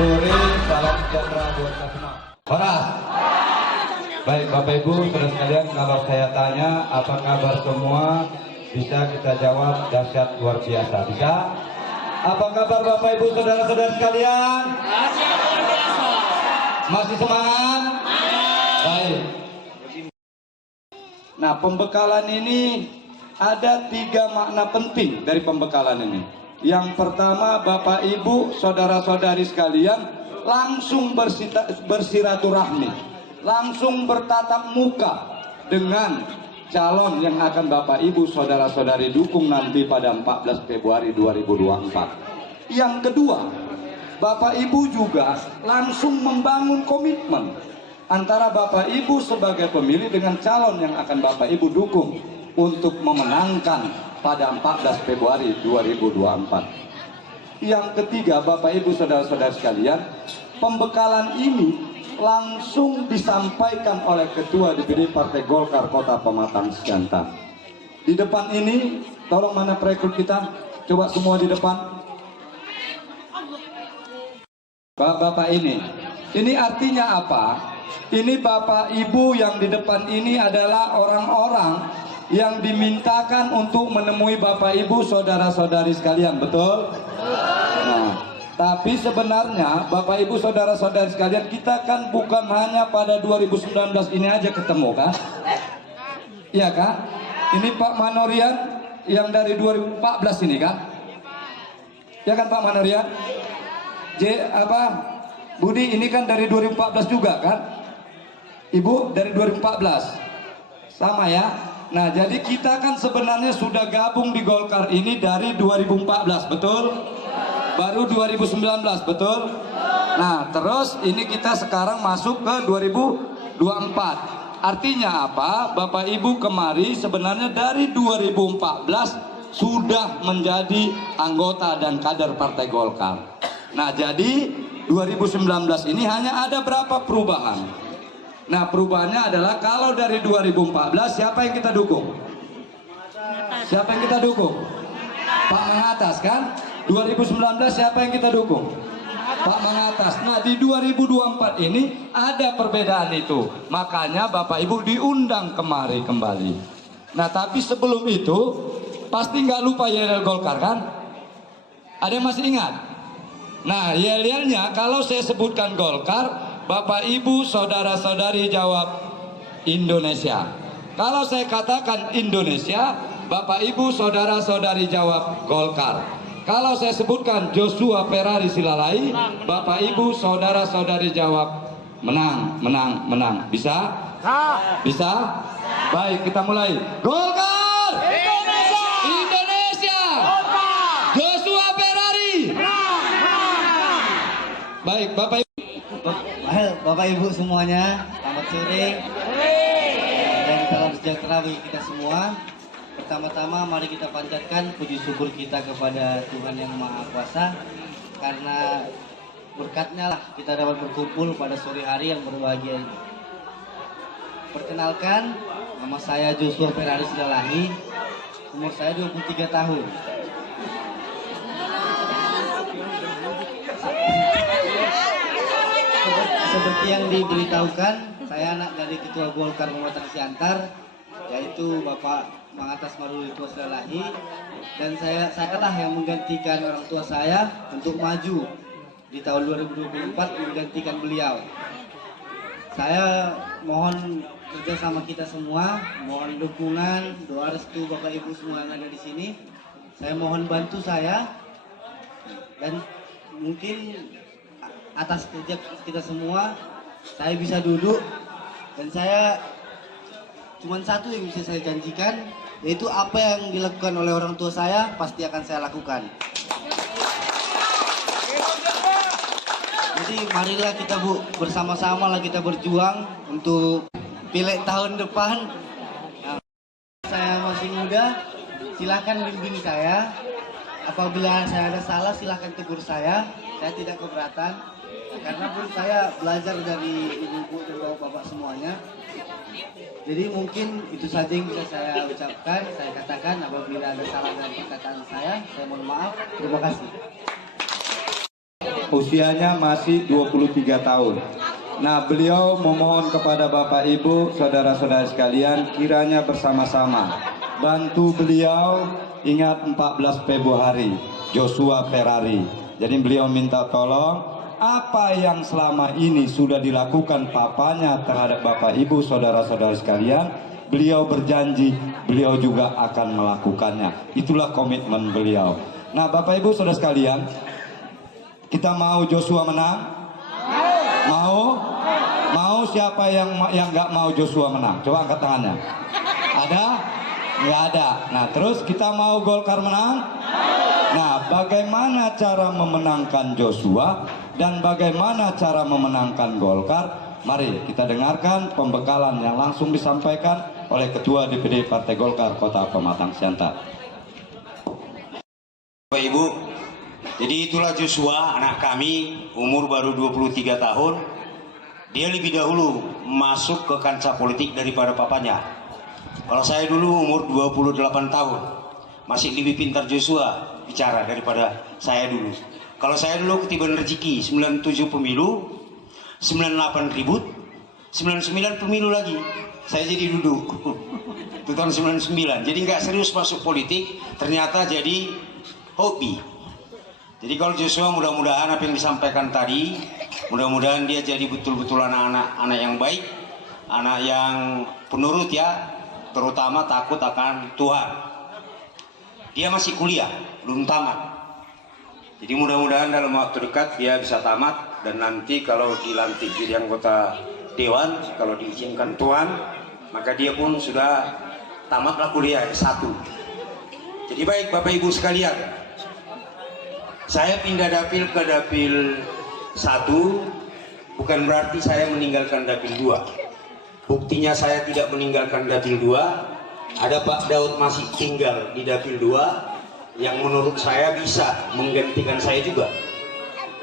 sore, salam sejahtera buat kita semua. Horas. Baik Bapak Ibu, saudara sekalian, kalau saya tanya apa kabar semua, bisa kita jawab dahsyat luar biasa. Bisa? Apa kabar Bapak Ibu, saudara-saudara sekalian? Masih semangat? Baik. Nah, pembekalan ini ada 3 makna penting dari pembekalan ini. Yang pertama, Bapak Ibu, saudara-saudari sekalian, langsung bersiraturahmi, langsung bertatap muka dengan calon yang akan Bapak Ibu, saudara-saudari dukung nanti pada 14 Februari 2024. Yang kedua, Bapak Ibu juga langsung membangun komitmen antara Bapak Ibu sebagai pemilih dengan calon yang akan Bapak Ibu dukung untuk memenangkan pada 14 Februari 2024. Yang ketiga, Bapak Ibu saudara-saudara sekalian, pembekalan ini langsung disampaikan oleh Ketua DPD Partai Golkar Kota Pematang Siantar. Di depan ini, tolong mana perekrut kita? Coba semua di depan. Bapak ini artinya apa? Ini Bapak Ibu yang di depan ini adalah orang-orang yang dimintakan untuk menemui Bapak Ibu saudara-saudari sekalian, betul? Nah, tapi sebenarnya Bapak Ibu saudara-saudari sekalian, kita kan bukan hanya pada 2019 ini aja ketemu kan? Iya kan? Ini Pak Manorian yang dari 2014 ini kan? Ya kan Pak Manorian? Budi ini kan dari 2014 juga kan? Ibu dari 2014 sama ya. Nah, jadi kita kan sebenarnya sudah gabung di Golkar ini dari 2014, betul? Baru 2019, betul? Nah, terus ini kita sekarang masuk ke 2024. Artinya apa? Bapak Ibu kemari sebenarnya dari 2014 sudah menjadi anggota dan kader Partai Golkar. Nah, jadi 2019 ini hanya ada berapa perubahan? Nah, perubahannya adalah kalau dari 2014 siapa yang kita dukung? Siapa yang kita dukung? Pak Mangatas kan? 2019 siapa yang kita dukung? Pak Mangatas. Nah, di 2024 ini ada perbedaan itu. Makanya Bapak Ibu diundang kemari kembali. Nah, tapi sebelum itu pasti nggak lupa YL Golkar kan? Ada yang masih ingat? Nah, yel-yelnya kalau saya sebutkan Golkar, Bapak Ibu saudara-saudari jawab Indonesia. Kalau saya katakan Indonesia, Bapak Ibu saudara-saudari jawab Golkar. Kalau saya sebutkan Joshua Ferrari Silalahi, Bapak Ibu saudara-saudari jawab menang, menang, menang. Bisa? Bisa? Baik, kita mulai. Golkar! Indonesia! Indonesia! Golkar! Joshua Ferrari! Baik, Bapak Ibu. Bapak Ibu semuanya, selamat sore dan salam sejahtera bagi kita semua. Pertama-tama mari kita panjatkan puji syukur kita kepada Tuhan Yang Maha Kuasa, karena berkatnya lah kita dapat berkumpul pada sore hari yang berbahagia ini. Perkenalkan, nama saya Joshua Ferrari Silalahi, umur saya 23 tahun. Seperti yang diberitahukan, saya anak dari Ketua Golkar Pematang Siantar, yaitu Bapak Mangatas Maruli Tua Silalahi, dan saya lah yang menggantikan orang tua saya untuk maju di tahun 2024 menggantikan beliau. Saya mohon kerjasama kita semua, mohon dukungan, doa restu Bapak Ibu semua yang ada di sini. Saya mohon bantu saya, dan mungkin atas kerja kita semua, saya bisa duduk, dan saya cuma satu yang bisa saya janjikan, yaitu apa yang dilakukan oleh orang tua saya pasti akan saya lakukan. Jadi marilah kita bersama-sama lah kita berjuang untuk pileg tahun depan. Nah, saya masih muda, silahkan bimbing saya. Apabila saya ada salah silahkan tegur saya tidak keberatan. Karena pun saya belajar dari ibu-ibu dan bapak-bapak semuanya. Jadi mungkin itu saja yang bisa saya ucapkan, saya katakan. Apabila ada salah dalam perkataan saya mohon maaf. Terima kasih. usianya masih 23 tahun. Nah, beliau memohon kepada Bapak Ibu, saudara-saudara sekalian, kiranya bersama-sama bantu beliau. Ingat 14 Februari, Joshua Ferrari. Jadi beliau minta tolong, apa yang selama ini sudah dilakukan papanya terhadap Bapak Ibu, saudara-saudara sekalian, beliau berjanji beliau juga akan melakukannya. Itulah komitmen beliau. Nah, Bapak Ibu saudara sekalian, kita mau Joshua menang? Mau? Mau siapa yang nggak mau Joshua menang? Coba angkat tangannya. Ada? Nggak ada. Nah, terus kita mau Golkar menang? Nah, bagaimana cara memenangkan Joshua dan bagaimana cara memenangkan Golkar? Mari kita dengarkan pembekalan yang langsung disampaikan oleh Ketua DPD Partai Golkar Kota Pematang Siantar. Bapak Ibu, jadi itulah Joshua, anak kami, umur baru 23 tahun. Dia lebih dahulu masuk ke kancah politik daripada papanya. Kalau saya dulu umur 28 tahun, masih lebih pintar Joshua bicara daripada saya dulu. Kalau saya dulu ketiban rezeki, 97 pemilu, 98 ribut, 99 pemilu lagi. Saya jadi duduk. Itu tahun 99. Jadi nggak serius masuk politik, ternyata jadi hobi. Jadi kalau Joshua mudah-mudahan apa yang disampaikan tadi, mudah-mudahan dia jadi betul-betul anak yang baik, anak yang penurut ya, terutama takut akan Tuhan. Dia masih kuliah, belum tamat. Jadi mudah-mudahan dalam waktu dekat dia bisa tamat, dan nanti kalau dilantik jadi anggota dewan, kalau diizinkan Tuhan, maka dia pun sudah tamatlah kuliah S1. Jadi baik Bapak Ibu sekalian, saya pindah dapil ke dapil 1 bukan berarti saya meninggalkan dapil 2. Buktinya saya tidak meninggalkan dapil 2. Ada Pak Daud masih tinggal di dapil 2 yang menurut saya bisa menggantikan saya juga.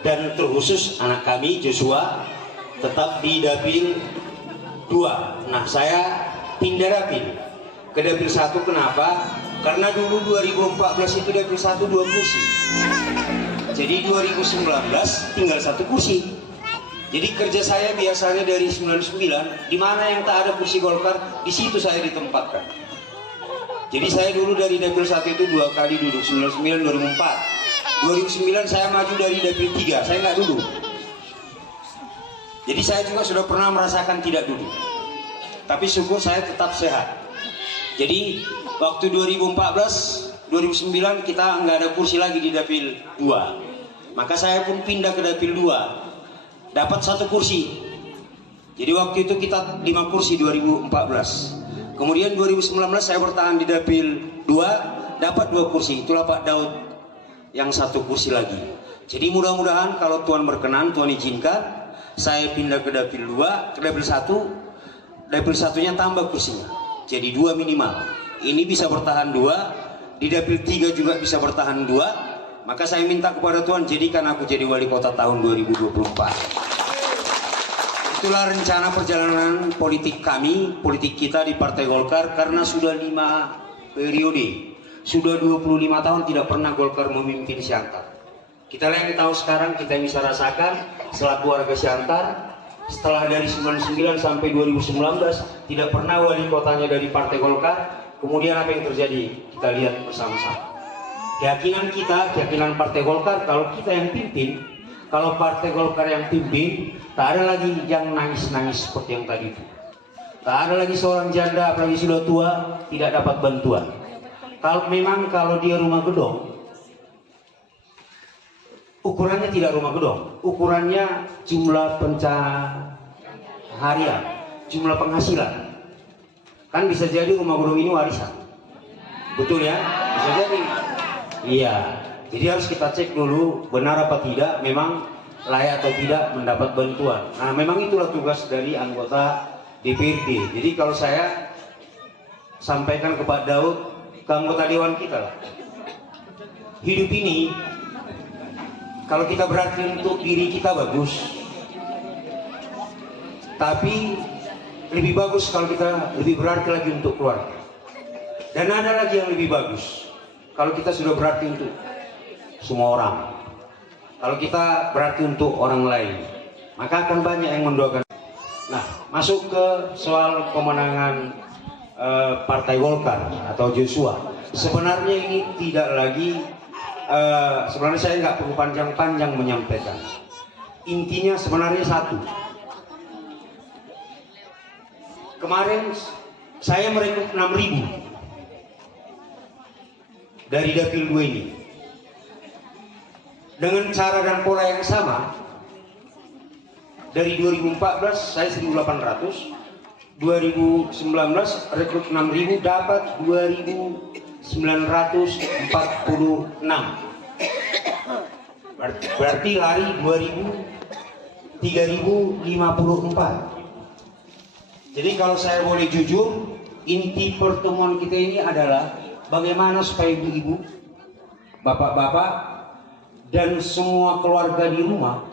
Dan terkhusus anak kami Joshua tetap di dapil 2. Nah, saya pindah dapil ke dapil 1. Kenapa? Karena dulu 2014 itu dapil 1 2 kursi. Jadi 2019 tinggal 1 kursi. Jadi kerja saya biasanya dari 99, di mana yang tak ada kursi Golkar, di situ saya ditempatkan. Jadi saya dulu dari dapil 1 itu 2 kali duduk, 99, 2004. 2009 saya maju dari dapil 3, saya nggak duduk. Jadi saya juga sudah pernah merasakan tidak duduk. Tapi syukur saya tetap sehat. Jadi waktu 2014, 2009 kita nggak ada kursi lagi di dapil 2. Maka saya pun pindah ke dapil 2. Dapat 1 kursi. Jadi waktu itu kita 5 kursi 2014. Kemudian 2019 saya bertahan di dapil 2, dapat 2 kursi. Itulah Pak Daud yang 1 kursi lagi. Jadi mudah-mudahan kalau Tuhan berkenan, Tuhan izinkan, saya pindah ke dapil 2, ke dapil 1. Dapil 1-nya tambah kursinya. Jadi 2 minimal. Ini bisa bertahan 2, di dapil 3 juga bisa bertahan 2. Maka saya minta kepada Tuhan, jadikan aku jadi wali kota tahun 2024. Itulah rencana perjalanan politik kami, politik kita di Partai Golkar, karena sudah 5 periode, sudah 25 tahun tidak pernah Golkar memimpin Siantar. Kita yang tahu sekarang, kita bisa rasakan selaku warga Siantar, setelah dari 99 sampai 2019 tidak pernah wali kotanya dari Partai Golkar. Kemudian apa yang terjadi? Kita lihat bersama-sama. Keyakinan kita, keyakinan Partai Golkar, kalau kita yang pimpin, kalau Partai Golkar yang pimpin, tak ada lagi yang nangis-nangis seperti yang tadi itu. Tak ada lagi seorang janda, apalagi sudah tua, tidak dapat bantuan. Kalau dia rumah gedong, ukurannya tidak rumah gedong, ukurannya jumlah pencaharian, jumlah penghasilan. Kan bisa jadi rumah gedong ini warisan. Betul ya? Bisa jadi. Iya, jadi harus kita cek dulu benar apa tidak, memang layak atau tidak mendapat bantuan. Nah, memang itulah tugas dari anggota DPRD. Jadi kalau saya sampaikan ke Pak Daud, ke anggota dewan kita lah. Hidup ini, kalau kita berarti untuk diri kita bagus, tapi lebih bagus kalau kita lebih berarti lagi untuk keluarga. Dan ada lagi yang lebih bagus, kalau kita sudah berarti untuk semua orang. Kalau kita berarti untuk orang lain, maka akan banyak yang mendoakan. Nah, masuk ke soal kemenangan Partai Golkar atau Joshua. Sebenarnya ini tidak lagi, sebenarnya saya nggak perlu panjang-panjang menyampaikan. Intinya sebenarnya satu. Kemarin saya merekrut 6.000 dari Dapil 2 ini. Dengan cara dan pola yang sama. Dari 2014 saya 1.800, 2019 rekrut 6.000 dapat 2.946. Berarti lari 3.054. Jadi kalau saya boleh jujur, inti pertemuan kita ini adalah bagaimana supaya ibu-ibu, bapak-bapak, dan semua keluarga di rumah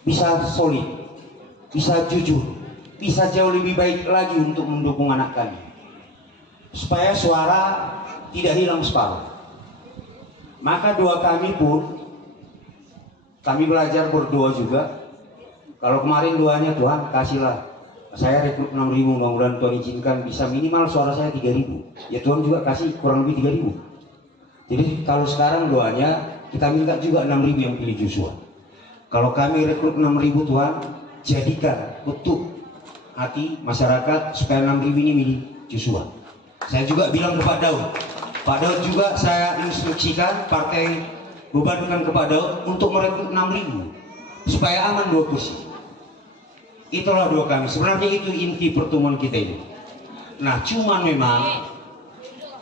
bisa solid, bisa jujur, bisa jauh lebih baik lagi untuk mendukung anak kami. Supaya suara tidak hilang separuh. Maka doa kami pun, kami belajar berdoa juga. Kalau kemarin doanya, Tuhan kasihlah saya rekrut 6.000, mudah-mudahan Tuhan izinkan bisa minimal suara saya 3.000. Ya Tuhan juga kasih kurang lebih 3.000. Jadi kalau sekarang doanya kita minta juga 6.000 yang pilih Joshua. Kalau kami rekrut 6.000, Tuhan jadikan betul hati masyarakat supaya 6.000 ini milih Joshua. Saya juga bilang ke Pak Daud juga saya instruksikan partai bebankan ke Pak Daud untuk merekrut 6.000 supaya aman 2 kursi. Itulah doa kami. Sebenarnya itu inti pertemuan kita ini. Nah, cuman memang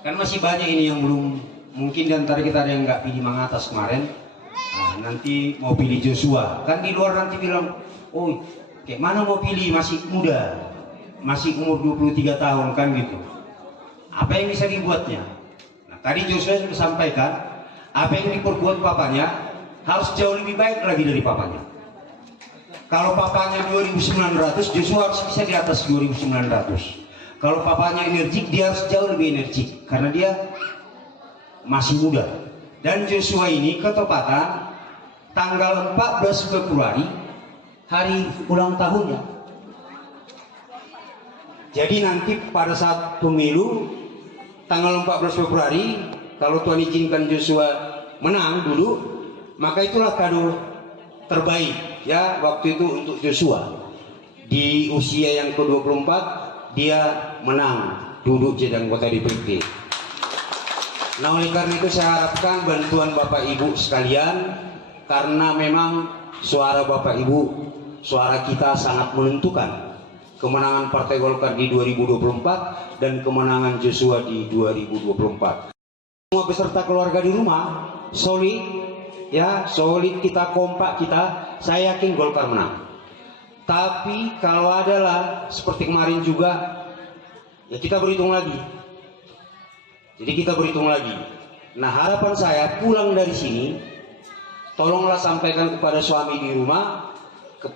kan masih banyak ini yang belum, mungkin di antara kita ada yang nggak pilih Mangatas kemarin. Nah, nanti mau pilih Joshua. Kan di luar nanti bilang, oh, kayak mana mau pilih, masih muda, masih umur 23 tahun kan gitu. Apa yang bisa dibuatnya? Nah, tadi Joshua sudah sampaikan, apa yang diperbuat papanya harus jauh lebih baik lagi dari papanya. Kalau papanya 2.900, Joshua harus bisa di atas 2.900. Kalau papanya energik, dia harus jauh lebih energik karena dia masih muda. Dan Joshua ini ketepatan tanggal 14 Februari hari ulang tahunnya. Jadi nanti pada saat pemilu tanggal 14 Februari, kalau Tuhan izinkan Joshua menang dulu, maka itulah kado terbaik ya waktu itu untuk Joshua. Di usia yang ke-24 dia menang duduk jadi anggota DPRD. Nah, oleh karena itu saya harapkan bantuan Bapak Ibu sekalian, karena memang suara Bapak Ibu, suara kita sangat menentukan kemenangan Partai Golkar di 2024 dan kemenangan Joshua di 2024. Semua beserta keluarga di rumah solid, ya solid, kita kompak, saya yakin Golkar menang. Tapi kalau adalah seperti kemarin juga, ya kita berhitung lagi. Jadi kita berhitung lagi. Nah, harapan saya pulang dari sini, tolonglah sampaikan kepada suami di rumah,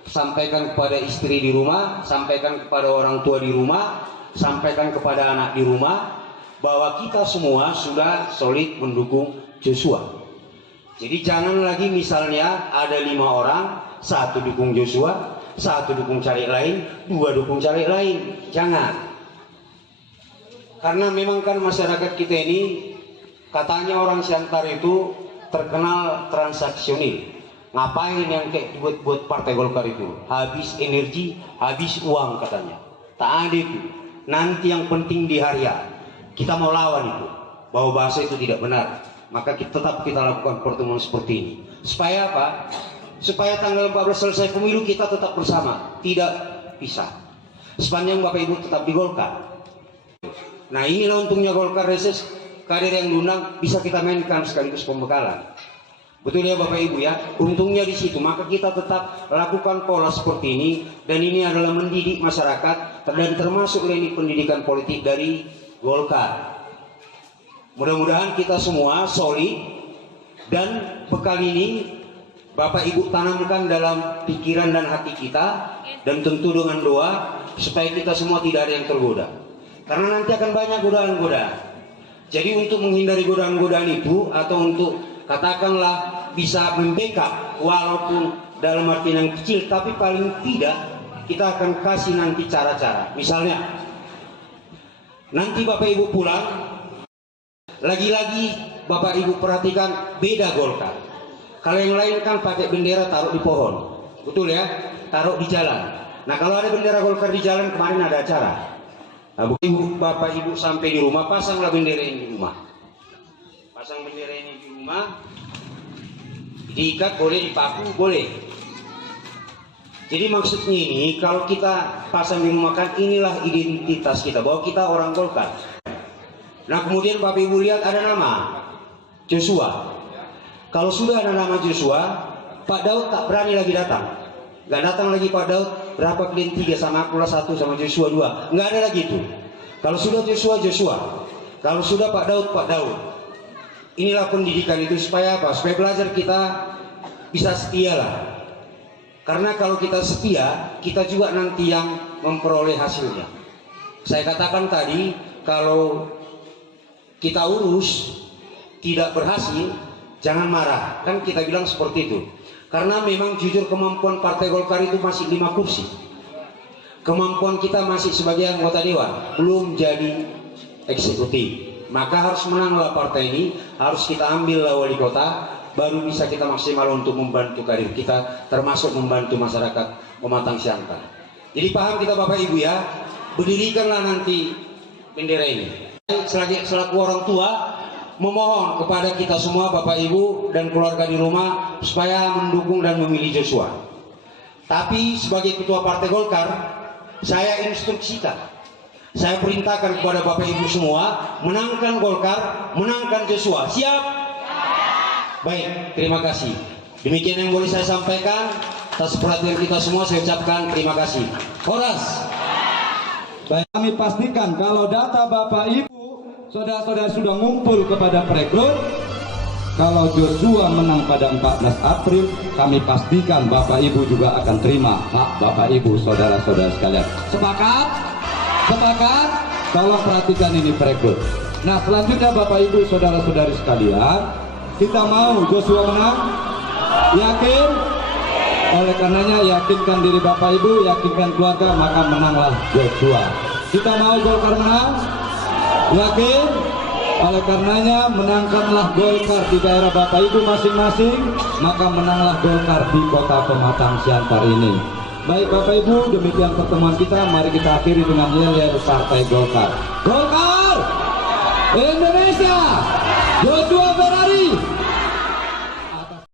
sampaikan kepada istri di rumah, sampaikan kepada orang tua di rumah, sampaikan kepada anak di rumah, bahwa kita semua sudah solid mendukung Joshua. Jadi jangan lagi misalnya ada 5 orang, 1 dukung Joshua, 1 dukung caleg lain, 2 dukung caleg lain. Jangan. Karena memang kan masyarakat kita ini, katanya orang Siantar itu terkenal transaksional. Ngapain yang kayak buat Partai Golkar itu? Habis energi, habis uang katanya. Tak ada itu. Nanti yang penting di harian. Kita mau lawan itu. Bahwa bahasa itu tidak benar. Maka tetap kita lakukan pertemuan seperti ini. Supaya apa? Supaya tanggal 14 selesai pemilu kita tetap bersama. Tidak pisah. Sepanjang Bapak Ibu tetap di Golkar. Nah, inilah untungnya Golkar Reses, kader yang diundang bisa kita mainkan sekaligus pembekalan. Betul ya Bapak Ibu ya, untungnya di situ. Maka kita tetap lakukan pola seperti ini, dan ini adalah mendidik masyarakat dan termasuk lini pendidikan politik dari Golkar. Mudah-mudahan kita semua solid, dan bekal ini Bapak Ibu tanamkan dalam pikiran dan hati kita, dan tentu dengan doa supaya kita semua tidak ada yang tergoda. Karena nanti akan banyak godaan-godaan. Jadi untuk menghindari godaan-godaan itu, atau untuk katakanlah bisa membackup walaupun dalam arti yang kecil, tapi paling tidak kita akan kasih nanti cara-cara. Misalnya nanti Bapak Ibu pulang, lagi-lagi Bapak Ibu perhatikan beda Golkar. Kalau yang lain kan pakai bendera taruh di pohon, betul ya, taruh di jalan. Nah kalau ada bendera Golkar di jalan, kemarin ada acara. Nah, Bapak Ibu sampai di rumah, pasanglah bendera ini di rumah. Pasang bendera ini di rumah, diikat boleh, dipaku boleh. Jadi maksudnya ini, kalau kita pasang di rumah kan inilah identitas kita, bahwa kita orang Golkar. Nah kemudian Bapak Ibu lihat ada nama Joshua. Kalau sudah ada nama Joshua, Pak Daud tak berani lagi datang. Gak datang lagi Pak Daud, berapa kalian 3 sama akulah 1 sama Joshua 2. Nggak ada lagi itu. Kalau sudah Joshua, Joshua. Kalau sudah Pak Daud, Pak Daud. Inilah pendidikan itu supaya apa? Supaya belajar kita bisa setia lah. Karena kalau kita setia, kita juga nanti yang memperoleh hasilnya. Saya katakan tadi, kalau kita urus tidak berhasil, jangan marah. Kan kita bilang seperti itu. Karena memang jujur kemampuan Partai Golkar itu masih 5 kursi. Kemampuan kita masih sebagai anggota dewan, belum jadi eksekutif. Maka harus menanglah partai ini, harus kita ambillah wali kota, baru bisa kita maksimal untuk membantu karir kita, termasuk membantu masyarakat Pematang Siantar. Jadi paham kita Bapak Ibu ya, berdirikanlah nanti bendera ini. Selaku orang tua, memohon kepada kita semua Bapak Ibu dan keluarga di rumah supaya mendukung dan memilih Joshua. Tapi sebagai ketua Partai Golkar, saya instruksikan, saya perintahkan kepada Bapak Ibu semua menangkan Golkar, menangkan Joshua. Siap? Baik, terima kasih. Demikian yang boleh saya sampaikan. Atas perhatian kita semua saya ucapkan terima kasih. Horas. Baik, kami pastikan kalau data Bapak Ibu saudara-saudara sudah ngumpul kepada perekrut, kalau Joshua menang pada 14 April, kami pastikan Bapak Ibu juga akan terima hak Bapak Ibu saudara-saudara sekalian. Sepakat? Sepakat? Tolong perhatikan ini perekrut. Nah selanjutnya Bapak Ibu saudara-saudari sekalian, kita mau Joshua menang? Yakin? Oleh karenanya yakinkan diri Bapak Ibu, yakinkan keluarga, maka menanglah Joshua. Kita mau Golkar menang? Yakin? Oleh karenanya menangkanlah Golkar di daerah Bapak Ibu masing-masing, maka menanglah Golkar di kota Pematang Siantar ini. Baik Bapak Ibu, demikian pertemuan kita. Mari kita akhiri dengan yel-yel Partai Golkar. Golkar Indonesia, Joshua Ferrari.